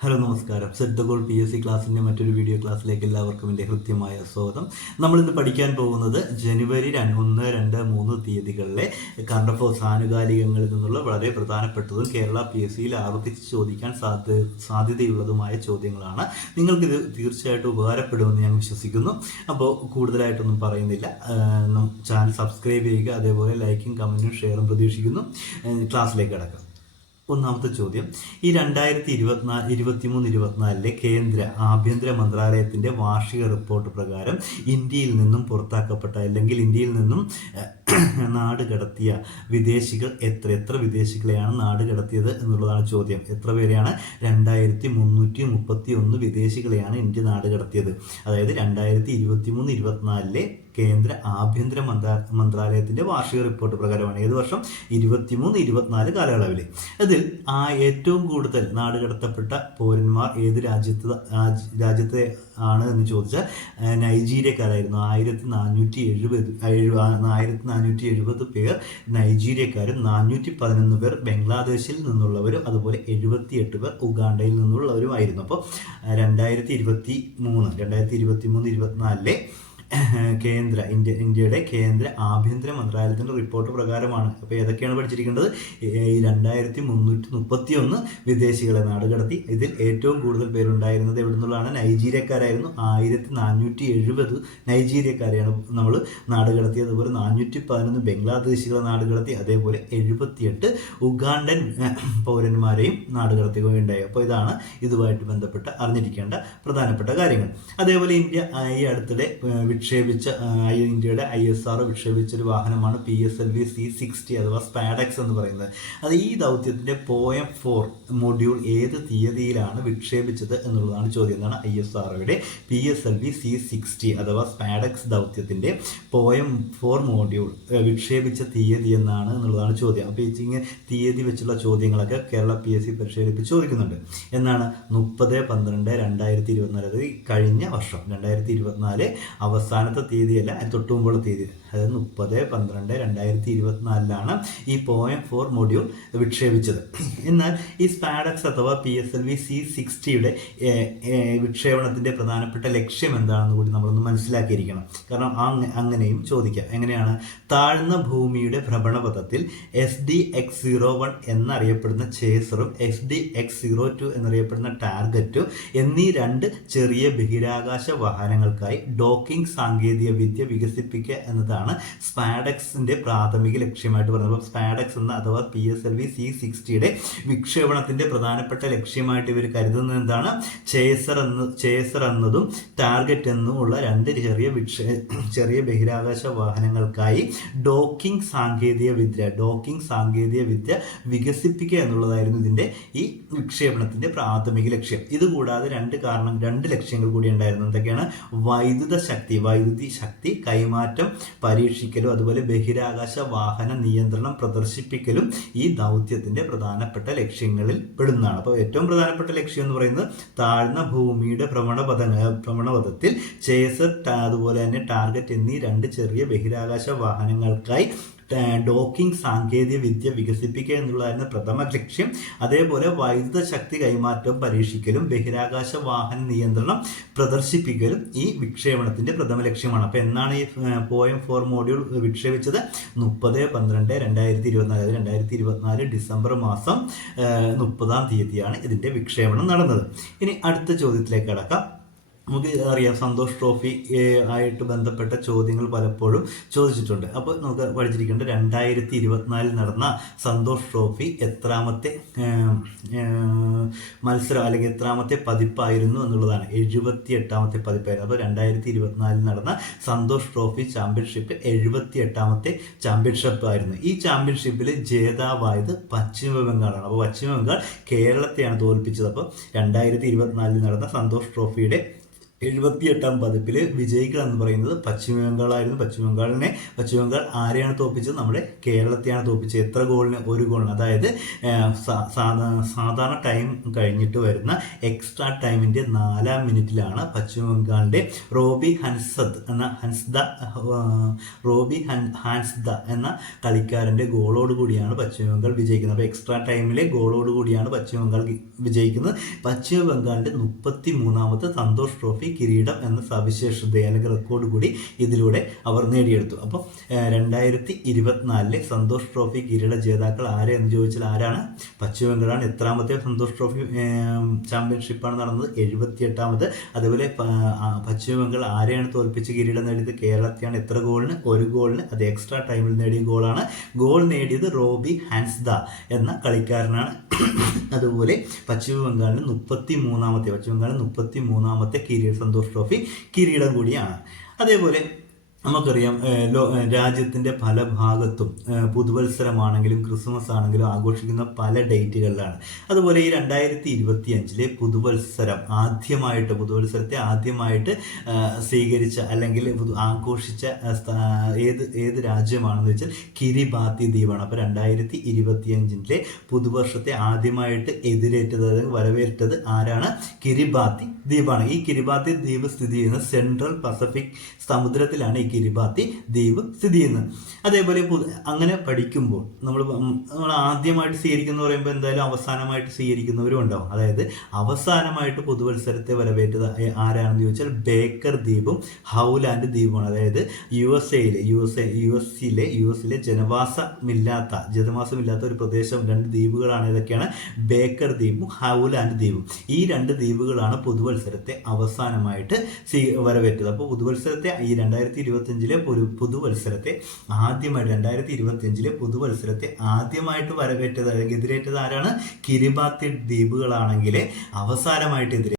Hello നമസ്കാരം. Set the goal PSC ക്ലാസ്സിൻ്റെ മറ്റൊരു വീഡിയോ ക്ലാസ്സിലേക്ക് എല്ലാവർക്കും എൻ്റെ ഹൃദ്യമായ സ്വാഗതം. നമ്മളിന്ന് പഠിക്കാൻ പോകുന്നത് ജനുവരി 1, 2, 3 തീയതികളിലെ കറണ്ട് അഫയേഴ്സ് ആനുകാലികങ്ങളിൽ നിന്നുള്ള വളരെ പ്രധാനപ്പെട്ടതും കേരള PSCയിൽ ആവർത്തിച്ച് ചോദിക്കാൻ സാധ്യതയുള്ളതുമായ ചോദ്യങ്ങളാണ്. നിങ്ങൾക്കിത് തീർച്ചയായിട്ടും ഉപകാരപ്പെടുമെന്ന് ഞാൻ വിശ്വസിക്കുന്നു. അപ്പോൾ കൂടുതലായിട്ടൊന്നും പറയുന്നില്ല. ചാനൽ സബ്സ്ക്രൈബ് ചെയ്യുക, അതേപോലെ ലൈക്കും കമൻറ്റും ഷെയറും പ്രതീക്ഷിക്കുന്നു. ക്ലാസ്സിലേക്ക് കടക്കാം. ഒന്നാമത്തെ ചോദ്യം, ഈ 2023-24 കേന്ദ്ര ആഭ്യന്തര മന്ത്രാലയത്തിൻ്റെ വാർഷിക റിപ്പോർട്ട് പ്രകാരം ഇന്ത്യയിൽ നിന്നും പുറത്താക്കപ്പെട്ട അല്ലെങ്കിൽ ഇന്ത്യയിൽ നിന്നും നാട് കടത്തിയ വിദേശികൾ എത്ര വിദേശികളെയാണ് നാട് കടത്തിയത് എന്നുള്ളതാണ് ചോദ്യം. എത്ര പേരെയാണ്? 2331 വിദേശികളെയാണ് ഇന്ത്യ നാട് കടത്തിയത്. അതായത് 2023-24 കേന്ദ്ര ആഭ്യന്തര മന്ത്രാലയത്തിന്റെ വാർഷിക റിപ്പോർട്ട് പ്രകാരമാണ്. ഏത് വർഷം? 23-24 കാലയളവിൽ. അതിൽ ഏറ്റവും കൂടുതൽ നാട് കടത്തപ്പെട്ട പൗരന്മാർ ഏത് രാജ്യത്തെ ആണ് എന്ന് ചോദിച്ചാൽ നൈജീരിയക്കാരായിരുന്നു. 1470 പേർ നൈജീരിയക്കാരും 411 പേർ ബംഗ്ലാദേശിൽ നിന്നുള്ളവരും അതുപോലെ 78 പേർ ഉഗാണ്ടയിൽ നിന്നുള്ളവരുമായിരുന്നു. അപ്പോൾ 2023-24 ഇന്ത്യയുടെ കേന്ദ്ര ആഭ്യന്തര മന്ത്രാലയത്തിൻ്റെ റിപ്പോർട്ട് പ്രകാരമാണ്. അപ്പോൾ ഏതൊക്കെയാണ് പഠിച്ചിരിക്കേണ്ടത്? 2331 വിദേശികളെ നാടുകടത്തി. ഇതിൽ ഏറ്റവും കൂടുതൽ പേരുണ്ടായിരുന്നത് എവിടെ നിന്നുള്ളതാണ്? നൈജീരിയക്കാരായിരുന്നു. 1470 നൈജീരിയക്കാരെയാണ് നമ്മൾ നാടുകടത്തിയത്. അതുപോലെ 411 ബംഗ്ലാദേശികളെ നാടുകടത്തി. അതേപോലെ 78 ഉഗാണ്ടൻ പൗരന്മാരെയും നാടുകടത്തുകയുണ്ടായി. അപ്പോൾ ഇതാണ് ഇതുമായിട്ട് ബന്ധപ്പെട്ട് അറിഞ്ഞിരിക്കേണ്ട പ്രധാനപ്പെട്ട കാര്യങ്ങൾ. അതേപോലെ ഇന്ത്യ ഈ അടുത്തിടെ വിക്ഷേപിച്ച ഇന്ത്യയുടെ ISRO വിക്ഷേപിച്ചൊരു വാഹനമാണ് PSLV C60 അഥവാ സ്പാഡക്സ് എന്ന് പറയുന്നത്. അത് ഈ ദൗത്യത്തിന്റെ പോയം 4 മൊഡ്യൂൾ ഏത് തീയതിയിലാണ് വിക്ഷേപിച്ചത് എന്നുള്ളതാണ് ചോദ്യം. എന്താണ്? ISROയുടെ PSLV C60 അഥവാ സ്പാഡക്സ് ദൗത്യത്തിന്റെ പോയം 4 മൊഡ്യൂൾ വിക്ഷേപിച്ച തീയതി എന്നാണ് എന്നുള്ളതാണ് ചോദ്യം. അപ്പോൾ ഇങ്ങനെ തീയതി വെച്ചുള്ള ചോദ്യങ്ങളൊക്കെ കേരള PSC പരീക്ഷയിൽ ചോദിക്കുന്നുണ്ട്. എന്നാണ്? 30/12/2024. അത് കഴിഞ്ഞ വർഷം 2024 അവസാനത്തെ തീയതിയല്ല, തൊട്ടു മുമ്പുള്ള തീയതി. അതായത് 30/12/2024 ഈ പോയം 4 മൊഡ്യൂൾ വിക്ഷേപിച്ചത്. എന്നാൽ ഈ സ്പാഡക്സ് അഥവാ PSLV C60യുടെ വിക്ഷേപണത്തിന്റെ പ്രധാനപ്പെട്ട ലക്ഷ്യം എന്താണെന്ന് കൂടി നമ്മളൊന്ന് മനസ്സിലാക്കിയിരിക്കണം. കാരണം അങ്ങനെയും ചോദിക്കാം. എങ്ങനെയാണ്? താഴ്ന്ന ഭൂമിയുടെ ഭ്രമണപഥത്തിൽ SDX-01 എന്നറിയപ്പെടുന്ന ചേസറും SDX-02 എന്നറിയപ്പെടുന്ന ടാർഗറ്റും എന്നീ 2 ചെറിയ ബഹിരാകാശ വാഹനങ്ങൾക്കായി ഡോക്കിംഗ് സാങ്കേതിക വിദ്യ വികസിപ്പിക്കുക എന്നതാണ് സ്പാഡക്സിന്റെ പ്രാഥമിക ലക്ഷ്യമായിട്ട് പറയുന്നത്. അപ്പോൾ സ്പാഡക്സ് എന്ന അഥവാ PSLV C60യുടെ വിക്ഷേപണത്തിന്റെ പ്രധാനപ്പെട്ട ലക്ഷ്യമായിട്ട് ഇവർ കരുതുന്നത് എന്താണ്? ചേസർ എന്നതും ടാർഗറ്റ് എന്നുമുള്ള 2 ചെറിയ ബഹിരാകാശ വാഹനങ്ങൾക്കായി ഡോക്കിംഗ് സാങ്കേതിക വിദ്യ വികസിപ്പിക്കുക എന്നുള്ളതായിരുന്നു ഇതിന്റെ ഈ വിക്ഷേപണത്തിന്റെ പ്രാഥമിക ലക്ഷ്യം. ഇതുകൂടാതെ 2 ലക്ഷ്യങ്ങൾ കൂടി ഉണ്ടായിരുന്നു. എന്തൊക്കെയാണ്? വൈദ്യുതി ശക്തി കൈമാറ്റം പരീക്ഷിക്കലും അതുപോലെ ബഹിരാകാശ വാഹന നിയന്ത്രണം പ്രദർശിപ്പിക്കലും ഈ ദൗത്യത്തിന്റെ പ്രധാനപ്പെട്ട ലക്ഷ്യങ്ങളിൽ പെടുന്നതാണ്. അപ്പോൾ ഏറ്റവും പ്രധാനപ്പെട്ട ലക്ഷ്യം എന്ന് പറയുന്നത് താഴ്ന്ന ഭൂമിയുടെ ഭ്രമണപഥത്തിൽ ചേസർ അതുപോലെ തന്നെ ടാർഗറ്റ് എന്നീ 2 ചെറിയ ബഹിരാകാശ വാഹനങ്ങൾക്കായി ഡോക്കിംഗ് സാങ്കേതിക വിദ്യ വികസിപ്പിക്കുക എന്നുള്ളതായിരുന്നു പ്രഥമ ലക്ഷ്യം. അതേപോലെ വൈദ്യുത ശക്തി കൈമാറ്റം പരീക്ഷിക്കലും ബഹിരാകാശ വാഹന നിയന്ത്രണം പ്രദർശിപ്പിക്കലും ഈ വിക്ഷേപണത്തിന്റെ പ്രഥമ ലക്ഷ്യമാണ്. അപ്പോൾ എന്നാണ് ഈ പോയം 4 മൊഡ്യൂൾ വിക്ഷേപിച്ചത്? 30/12/2024. അതായത് 2024 ഡിസംബർ മാസം 30-ാം തീയതിയാണ് ഇതിന്റെ വിക്ഷേപണം നടന്നത്. ഇനി അടുത്ത ചോദ്യത്തിലേക്ക് കടക്കാം. നമുക്ക് അറിയാം, സന്തോഷ് ട്രോഫി ആയിട്ട് ബന്ധപ്പെട്ട ചോദ്യങ്ങൾ പലപ്പോഴും ചോദിച്ചിട്ടുണ്ട്. അപ്പോൾ നമുക്ക് പഠിച്ചിരിക്കേണ്ട 2024 നടന്ന സന്തോഷ് ട്രോഫി എത്രാമത്തെ മത്സരം അല്ലെങ്കിൽ എത്രാമത്തെ പതിപ്പായിരുന്നു എന്നുള്ളതാണ്. 78ാമത്തെ പതിപ്പായിരുന്നു. അപ്പോൾ 2024 നടന്ന സന്തോഷ് ട്രോഫി ചാമ്പ്യൻഷിപ്പ് 78ാമത്തെ ചാമ്പ്യൻഷിപ്പ് ആയിരുന്നു. ഈ ചാമ്പ്യൻഷിപ്പിൽ ജേതാവായത് പശ്ചിമ ബംഗാളാണ്. അപ്പോൾ പശ്ചിമ ബംഗാൾ കേരളത്തെയാണ് തോൽപ്പിച്ചത്. അപ്പോൾ 2024 നടന്ന സന്തോഷ് ട്രോഫിയുടെ 78-ാം പതിപ്പിൽ വിജയികൾ എന്ന് പറയുന്നത് പശ്ചിമ ബംഗാളായിരുന്നു. പശ്ചിമ ബംഗാൾ ആരെയാണ് തോൽപ്പിച്ചത്? നമ്മുടെ കേരളത്തെയാണ് തോൽപ്പിച്ചത്. എത്ര ഗോളിന്? 1 ഗോളിന്. അതായത് സാധാരണ ടൈം കഴിഞ്ഞിട്ട് വരുന്ന എക്സ്ട്രാ ടൈമിന്റെ 4-ാം മിനിറ്റിലാണ് പശ്ചിമ ബംഗാളിന്റെ റോബി ഹാൻസ്ദ എന്ന കളിക്കാരന്റെ ഗോളോട് കൂടിയാണ് പശ്ചിമ ബംഗാൾ വിജയിക്കുന്നത്. അപ്പോൾ എക്സ്ട്രാ ടൈമിലെ ഗോളോട് കൂടിയാണ് പശ്ചിമ ബംഗാൾ വിജയിക്കുന്നത്. പശ്ചിമ ബംഗാളിന്റെ 33-ാമത്തെ സന്തോഷ് ട്രോഫി കിരീടം എന്ന സവിശേഷത അല്ലെങ്കിൽ റെക്കോർഡ് കൂടി ഇതിലൂടെ അവർ നേടിയെടുത്തു. അപ്പോൾ 2024 സന്തോഷ് ട്രോഫി കിരീട ജേതാക്കൾ ആരെന്ന് ചോദിച്ചാൽ ആരാണ്? പശ്ചിമ ബംഗാളാണ്. എത്രാമത്തെ സന്തോഷ് ട്രോഫി ചാമ്പ്യൻഷിപ്പാണ് നടന്നത്? 78-ാമത്. അതേപോലെ പശ്ചിമ ബംഗാൾ ആരെയാണ് തോൽപ്പിച്ച് കിരീടം നേടിയത്? കേരളത്തെയാണ്. എത്ര ഗോളിന്? 1 ഗോളിന്. അത് എക്സ്ട്രാ ടൈമിൽ നേടിയ ഗോളാണ്. ഗോൾ നേടിയത് റോബി ഹാൻസ്ദ എന്ന കളിക്കാരനാണ്. അതുപോലെ പശ്ചിമ ബംഗാളിന് 33-ാമത്തെ സന്തോഷ് ട്രോഫി കിരീടം കൂടിയാണ്. അതേപോലെ നമുക്കറിയാം രാജ്യത്തിൻ്റെ പല ഭാഗത്തും പുതുവത്സരമാണെങ്കിലും ക്രിസ്മസ് ആണെങ്കിലും ആഘോഷിക്കുന്ന പല ഡേറ്റുകളിലാണ്. അതുപോലെ ഈ 2025 പുതുവത്സരത്തെ ആദ്യമായിട്ട് സ്വീകരിച്ച അല്ലെങ്കിൽ ആഘോഷിച്ച ഏത് രാജ്യമാണെന്ന് വെച്ചാൽ കിരിബാത്തി ദ്വീപാണ്. അപ്പോൾ 2025 പുതുവർഷത്തെ ആദ്യമായിട്ട് എതിരേറ്റത് അല്ലെങ്കിൽ വരവേറ്റത് ആരാണ്? കിരിബാത്തി ദ്വീപാണ്. ഈ കിരിബാത്തി ദ്വീപ് സ്ഥിതി ചെയ്യുന്ന സെൻട്രൽ പസഫിക് സമുദ്രത്തിലാണ് ഈ കിരിബാത്തി ദ്വീപ് സ്ഥിതി ചെയ്യുന്നത്. അതേപോലെ അങ്ങനെ പഠിക്കുമ്പോൾ നമ്മൾ ആദ്യമായിട്ട് സ്വീകരിക്കുന്ന പറയുമ്പോൾ എന്തായാലും അവസാനമായിട്ട് സ്വീകരിക്കുന്നവരും ഉണ്ടാവും. അതായത് അവസാനമായിട്ട് പുതുവത്സരത്തെ വരവേറ്റത് ആരാണെന്ന് ചോദിച്ചാൽ ബേക്കർ ദ്വീപും ഹൗലാൻഡ് ദ്വീപുമാണ്. അതായത് യു എസിലെ ജനവാസമില്ലാത്ത ഒരു പ്രദേശം, 2 ദ്വീപുകളാണ്. ഇതൊക്കെയാണ് ബേക്കർ ദ്വീപും ഹൗലാൻഡ് ദ്വീപും. ഈ 2 ദ്വീപുകളാണ് പുതുവത്സരത്തെ അവസാനമായിട്ട് വരവേറ്റത്. അപ്പോൾ പുതുവത്സരത്തെ ഈ 2025 പുതുവത്സരത്തെ ആദ്യമായിട്ട് വരവേറ്റത് അല്ലെങ്കിൽ എതിരേറ്റത് ആരാണ്? കിരിബാത്തി ദ്വീപുകളാണെങ്കിൽ അവസാനമായിട്ട്